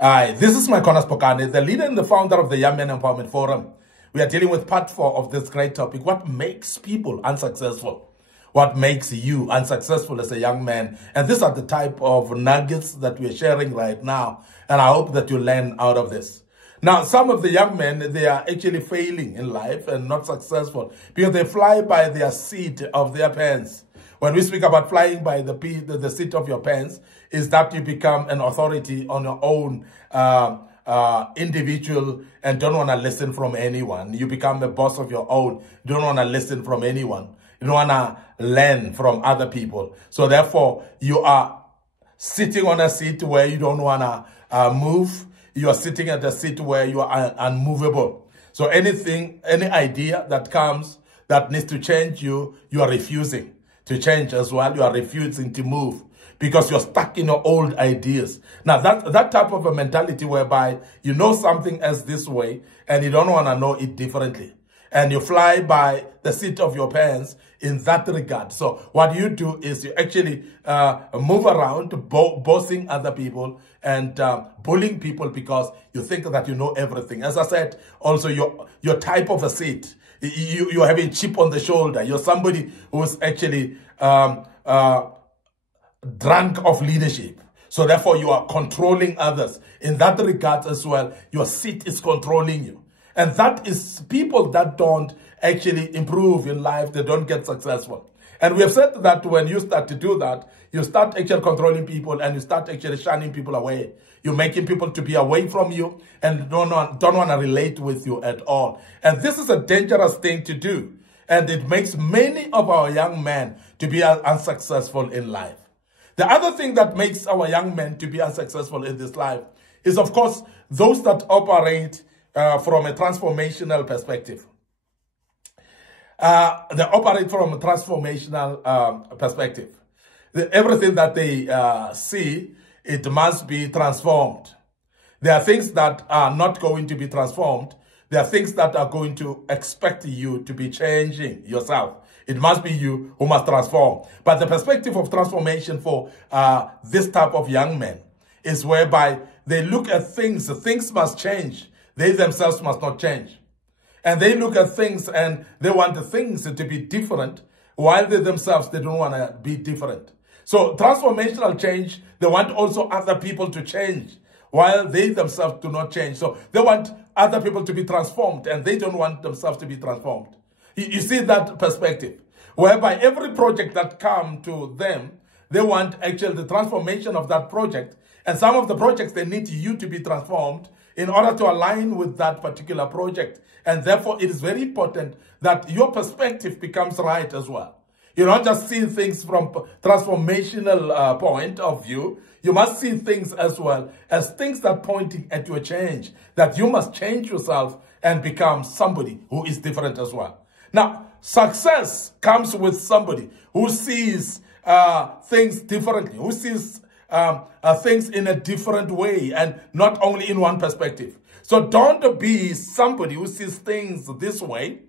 Hi, this is my Mykhonas Pokane, the leader and the founder of the Young Men Empowerment Forum. We are dealing with part 4 of this great topic. What makes people unsuccessful? What makes you unsuccessful as a young man? And these are the type of nuggets that we are sharing right now. And I hope that you learn out of this. Now, some of the young men, they are actually failing in life and not successful because they fly by their seat of their pants. When we speak about flying by the seat of your pants, is that you become an authority on your own individual and don't want to listen from anyone. You become a boss of your own. You don't want to listen from anyone. You don't want to learn from other people. So therefore, you are sitting on a seat where you don't want to move. You are sitting at a seat where you are unmovable. So anything, any idea that comes that needs to change you, you are refusing to change as well. You are refusing to move because you're stuck in your old ideas. Now, that type of a mentality whereby you know something as this way and you don't want to know it differently. And you fly by the seat of your pants in that regard. So what you do is you actually move around bossing other people and bullying people because you think that you know everything. As I said, also your type of a seat, you're having chip on the shoulder. You're somebody who's actually drunk of leadership. So therefore you are controlling others. In that regard as well, your seat is controlling you. And that is people that don't actually improve in life. They don't get successful. And we have said that when you start to do that, you start actually controlling people and you start actually shunning people away. You're making people to be away from you and don't want to relate with you at all. And this is a dangerous thing to do. And it makes many of our young men to be unsuccessful in life. The other thing that makes our young men to be unsuccessful in this life is, of course, those that operate from a transformational perspective. They operate from a transformational perspective. Everything that they see, it must be transformed. There are things that are not going to be transformed. There are things that are going to expect you to be changing yourself. It must be you who must transform. But the perspective of transformation for this type of young men is whereby they look at things. Things must change. They themselves must not change. And they look at things and they want the things to be different while they themselves, they don't want to be different. So transformational change, they want also other people to change while they themselves do not change. So they want other people to be transformed and they don't want themselves to be transformed. You see that perspective, whereby every project that comes to them, they want actually the transformation of that project. And some of the projects, they need you to be transformed in order to align with that particular project. And therefore, it is very important that your perspective becomes right as well. You don't just see things from transformational point of view. You must see things as well as things that pointing at your change, that you must change yourself and become somebody who is different as well. Now, success comes with somebody who sees things differently, who sees things in a different way and not only in one perspective. So don't be somebody who sees things this way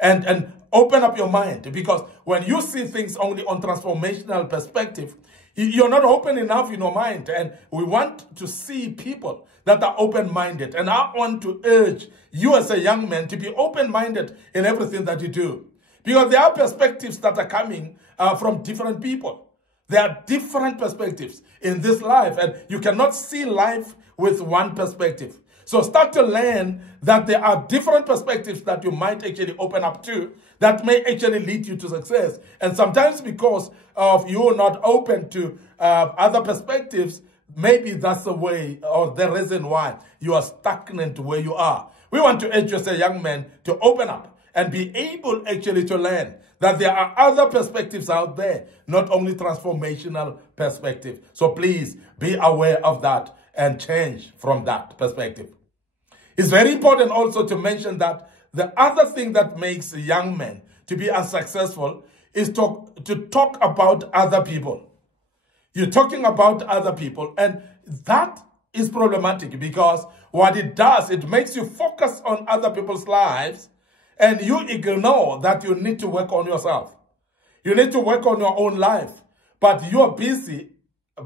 and open up your mind, because when you see things only on transformational perspective, you're not open enough in your mind. And we want to see people that are open-minded. And I want to urge you as a young man to be open-minded in everything that you do, because there are perspectives that are coming from different people. There are different perspectives in this life, and you cannot see life with one perspective. So start to learn that there are different perspectives that you might actually open up to that may actually lead you to success. And sometimes because of you not open to other perspectives, maybe that's the way or the reason why you are stagnant where you are. We want to urge you as a young man to open up and be able actually to learn that there are other perspectives out there, not only transformational perspective. So please be aware of that and change from that perspective. It's very important also to mention that the other thing that makes young men to be unsuccessful is to talk about other people. You're talking about other people, and that is problematic because what it does, it makes you focus on other people's lives and you ignore that you need to work on yourself. You need to work on your own life, but you're busy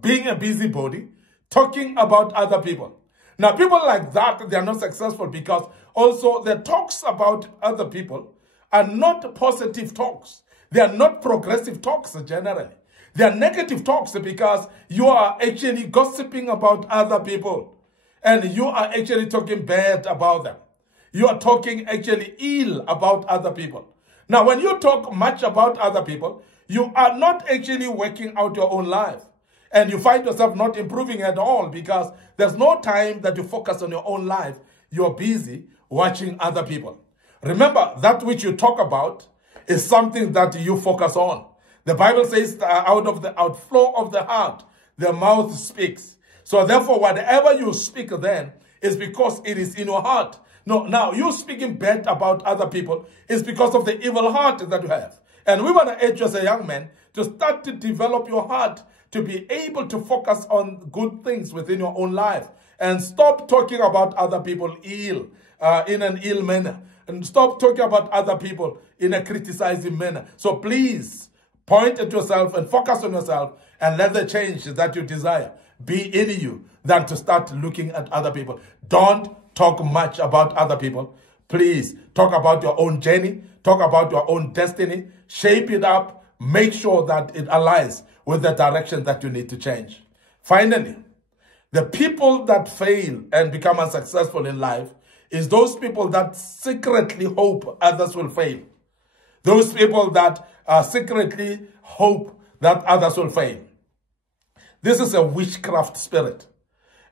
being a busybody, talking about other people. Now, people like that, they are not successful because also the talks about other people are not positive talks. They are not progressive talks generally. They are negative talks because you are actually gossiping about other people and you are actually talking bad about them. You are talking actually ill about other people. Now, when you talk much about other people, you are not actually working out your own life. And you find yourself not improving at all because there's no time that you focus on your own life. You're busy watching other people. Remember, that which you talk about is something that you focus on. The Bible says out of the outflow of the heart, the mouth speaks. So therefore, whatever you speak then is because it is in your heart. No, now you speaking bad about other people is because of the evil heart that you have. And we want to urge you as a young man to start to develop your heart to be able to focus on good things within your own life and stop talking about other people in an ill manner, and stop talking about other people in a criticizing manner. So please point at yourself and focus on yourself and let the change that you desire be in you than to start looking at other people. Don't talk much about other people. Please talk about your own journey, talk about your own destiny, shape it up, make sure that it aligns with the direction that you need to change. Finally, the people that fail and become unsuccessful in life is those people that secretly hope others will fail. Those people that secretly hope that others will fail. This is a witchcraft spirit.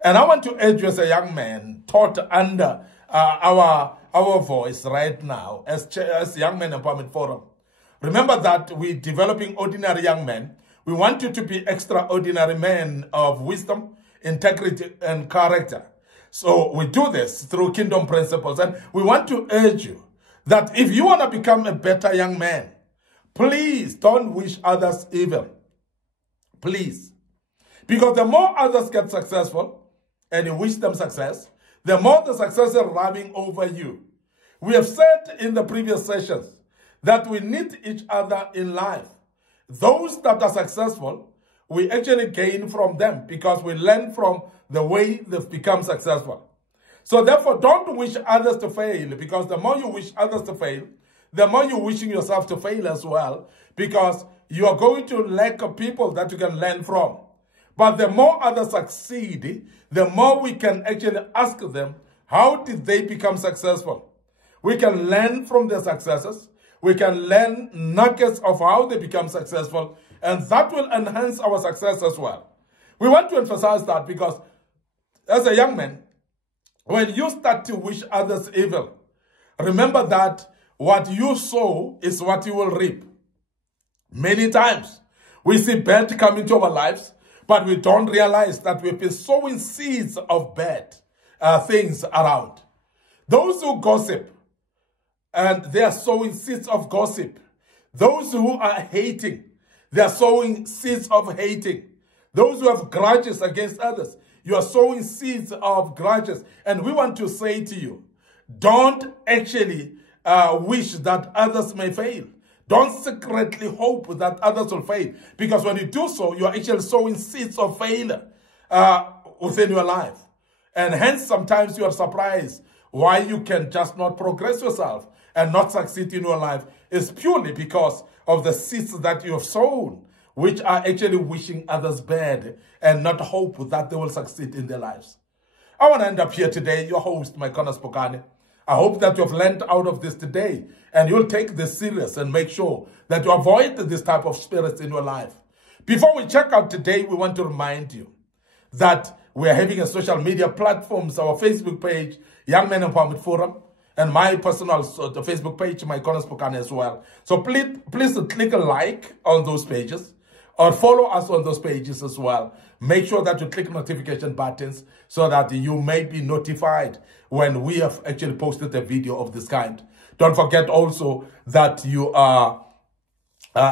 And I want to urge you as a young man taught under our voice right now as Young Men Empowerment Forum. Remember that we're developing ordinary young men. We want you to be extraordinary men of wisdom, integrity, and character. So we do this through kingdom principles. And we want to urge you that if you want to become a better young man, please don't wish others evil. Please. Because the more others get successful and you wish them success, the more the success is rubbing over you. We have said in the previous sessions that we need each other in life. Those that are successful, we actually gain from them because we learn from the way they've become successful. So therefore, don't wish others to fail, because the more you wish others to fail, the more you're wishing yourself to fail as well, because you are going to lack of people that you can learn from. But the more others succeed, the more we can actually ask them, how did they become successful? We can learn from their successes. We can learn nuggets of how they become successful, and that will enhance our success as well. We want to emphasize that because as a young man, when you start to wish others evil, remember that what you sow is what you will reap. Many times, we see bad come into our lives, but we don't realize that we've been sowing seeds of bad things around. Those who gossip, and they are sowing seeds of gossip. Those who are hating, they are sowing seeds of hating. Those who have grudges against others, you are sowing seeds of grudges. And we want to say to you, don't actually wish that others may fail. Don't secretly hope that others will fail. Because when you do so, you are actually sowing seeds of failure within your life. And hence, sometimes you are surprised why you can just not progress yourself and not succeed in your life. Is purely because of the seeds that you have sown, which are actually wishing others bad and not hope that they will succeed in their lives. I want to end up here today, your host, Maikona Spokane. I hope that you have learned out of this today and you'll take this serious and make sure that you avoid this type of spirits in your life. Before we check out today, we want to remind you that we are having a social media platforms, our Facebook page, Young Men Empowerment Forum, and my personal Facebook page, Maikona Spokane as well. So please click a like on those pages or follow us on those pages as well. Make sure that you click notification buttons so that you may be notified when we have actually posted a video of this kind. Don't forget also that you are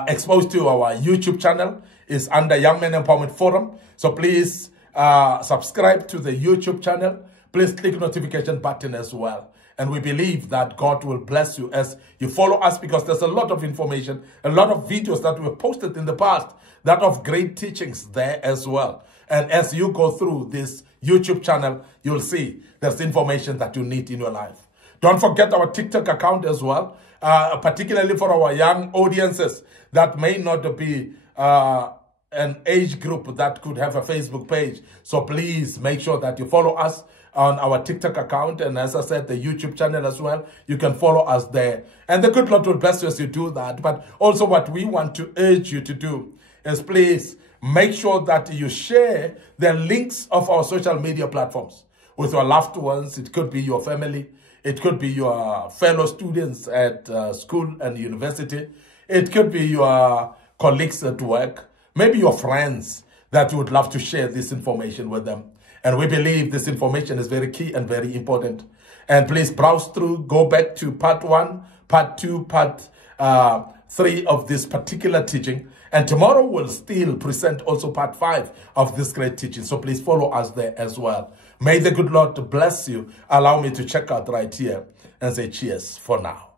exposed to our YouTube channel. It's under Young Men Empowerment Forum. So please subscribe to the YouTube channel. Please click notification button as well. And we believe that God will bless you as you follow us, because there's a lot of information, a lot of videos that we've posted in the past that of great teachings there as well. And as you go through this, YouTube channel, you'll see there's information that you need in your life. Don't forget our TikTok account as well, particularly for our young audiences that may not be an age group that could have a Facebook page. So please make sure that you follow us on our TikTok account. And as I said, the YouTube channel as well. You can follow us there. And the good Lord will bless you as you do that. But also what we want to urge you to do is please make sure that you share the links of our social media platforms with your loved ones. It could be your family. It could be your fellow students at school and university. It could be your colleagues at work. Maybe your friends that you would love to share this information with them. And we believe this information is very key and very important. And please browse through, go back to part 1, part 2, part 3 of this particular teaching. And tomorrow we'll still present also part 5 of this great teaching. So please follow us there as well. May the good Lord bless you. Allow me to check out right here and say cheers for now.